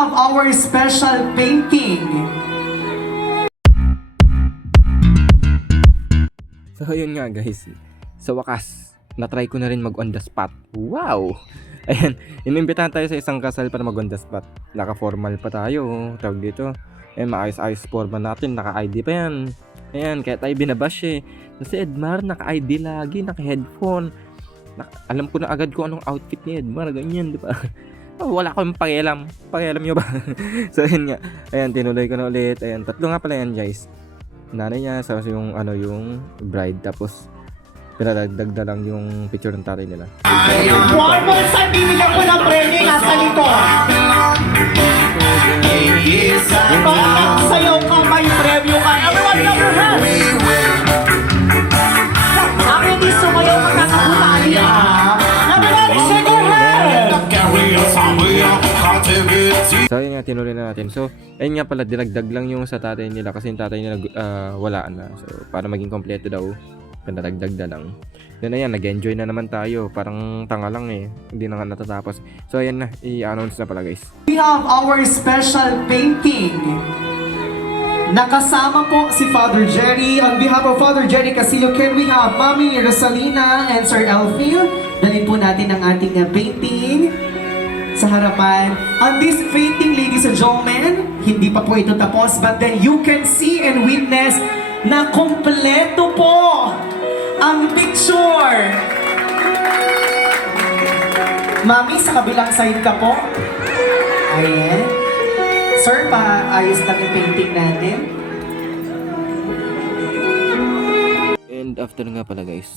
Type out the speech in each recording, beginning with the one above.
have our special painting. So yun nga guys, sa wakas, na-try ko na rin mag on the spot. Wow! Ayan, inimbitahan tayo sa isang kasal para mag on the spot. Naka-formal pa tayo, tawag dito. Ayan, maayos-ayos formal natin, naka-ID pa yan. Ayan, kaya tayo binabash eh. Kasi Edmar, naka-ID lagi, naka-headphone. Alam ko na agad kung anong outfit ni Edmar, ganyan, di ba? Oh, wala akong pakialam. Pakialam nyo ba? So ayan nga, ayan, tinuloy ko na ulit. Ayan, tatlo nga pala yan guys. Nanay niya, sa yung yung bride, tapos pinadagdag na lang yung picture ng tatay nila. One more time, bibigyan ko ng premyo, nasa likod. Pag sayaw ka, may premyo ka. Everyone, clap your hands. Ang hindi sumayaw, magkakabutali Everyone, shake your hands. So ayun nga, tinuloy na natin. So ayun nga pala, dinagdag lang yung sa tatay nila kasi yung tatay nila wala na. So para maging kompleto daw, pinadagdag na lang. Then ayan, nag-enjoy na naman tayo. Parang tanga lang eh, hindi na nga natatapos. So ayan na, i-announce na pala guys. We have our special painting. Nakasama po si Father Jerry. On behalf of Father Jerry Casillo, can we have Mami Rosalina and Sir Elfie? Dalhin po natin ang ating painting sa harapan. On this painting, ladies and gentlemen, hindi pa po ito tapos, but then you can see and witness na kompleto po ang picture. Mami, sa kabilang side ka po. Ayan. Sir, paayos lang yung painting natin. And after nga pala guys,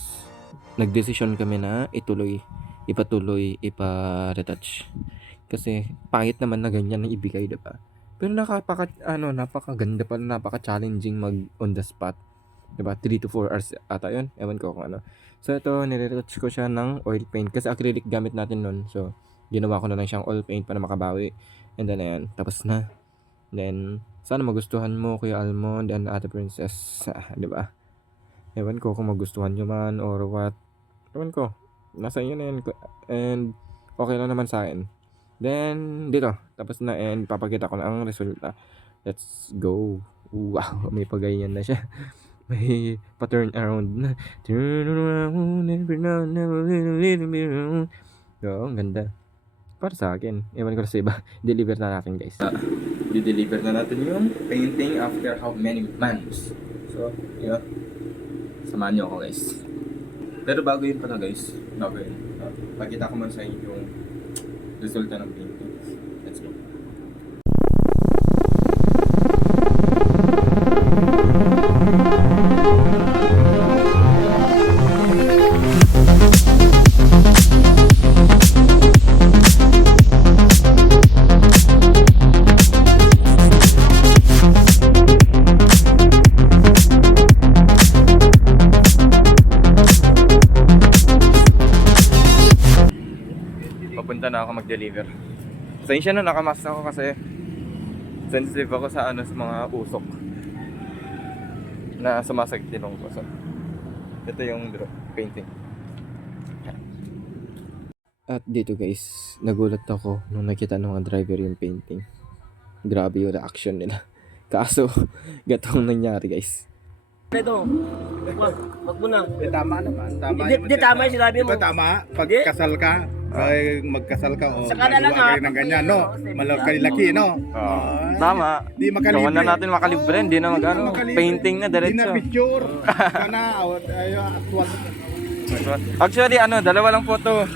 nagdesisyon kami na ipatuloy, ipa-retouch. Kasi pangit naman na ganyan na ibigay, diba? Pero napakaganda pa, napaka-challenging mag on the spot. Diba? 3 to 4 hours ata yun. Ewan ko kung ano. So ito, nire-retouch ko siya ng oil paint. Kasi acrylic gamit natin nun. So, ginawa ko na lang siyang oil paint para makabawi. And then ayan, tapos na. Then, sana magustuhan mo Kuya Almond and Ate Princess. Diba? Ewan ko kung magustuhan nyo man or what. Ewan ko. Nasa inyo na yan. And okay lang naman sa akin. Then, dito. Tapos na and papakita ko na ang resulta. Let's go. Wow, may pagayan na siya. May pa-turn around na. Turn around, never know, never little bit around. Oo, ang ganda. Para sa akin. Ewan ko na sa iba. Deliver na natin guys. Di-deliver na natin yung painting after how many months. So, yeah. Samahan nyo ako guys. Pero bago yun pala guys. Bago yun. Pakita ko man sa inyo yung resulta ng painting. Let's go. Papunta na ako mag-deliver. Pasensya na, nakamask ako kasi sensitive ako sa sa mga usok na sumasakit din ko. So, ito yung painting. At dito guys, nagulat ako nung nakita ng mga driver yung painting. Grabe yung reaction nila. Kaso, gatong nangyari guys. Ito, wag mo na. Tama naman. Tama Hindi tama yung sinabi mo. Diba tama? Pag kasal ka, ay magkasal ka o Saka na lang, magawa ka rin ng ganyan, no? Malaki-laki, no? Tama. Di makalibre. Gawan na natin makalibre, hindi na painting na Di na diretso. picture. Kana, actual. Actually, dalawa lang po to.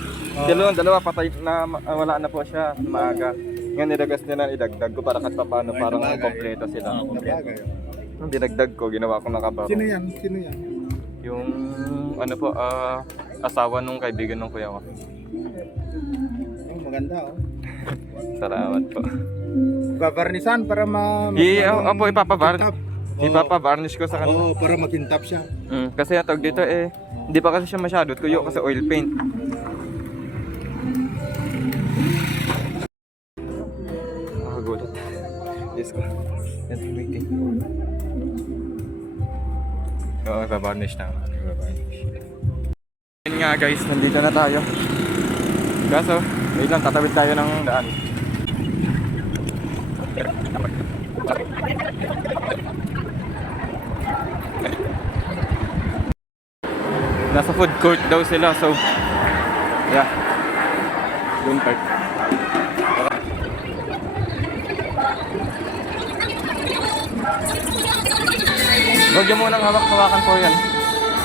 Dalawa patay na wala na po siya maaga. Ngayon nilagas nila, idagdag ko para kahit paano parang kompleto sila. Nabagay. Nung dinagdag ko, ginawa ko nakabaro. Sino yan? Sino yan? Yung asawa nung kaibigan ng kuya ko. Oh, maganda, oh. Salamat po. Babarnisan para Opo, ipapabarnish ko sa kanya. Oo, para makintap siya. Kasi tawag dito hindi pa kasi siya masyado tuyo kasi oil paint. Gulat. Yes ko. Yan, waiting. Oo, ipabarnish na. Yun nga guys, nandito na tayo. Kaso, wait lang, tatawid tayo ng daan. Nasa food court daw sila, so yeah. Doon part. Huwag niyo munang hawak-hawakan po yan.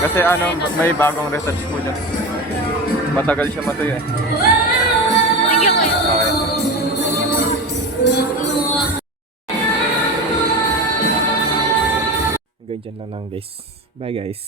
Kasi ano, may bagong research po dyan. Matagal siya matuyo eh. Okay. Hanggang dyan lang guys. Bye guys.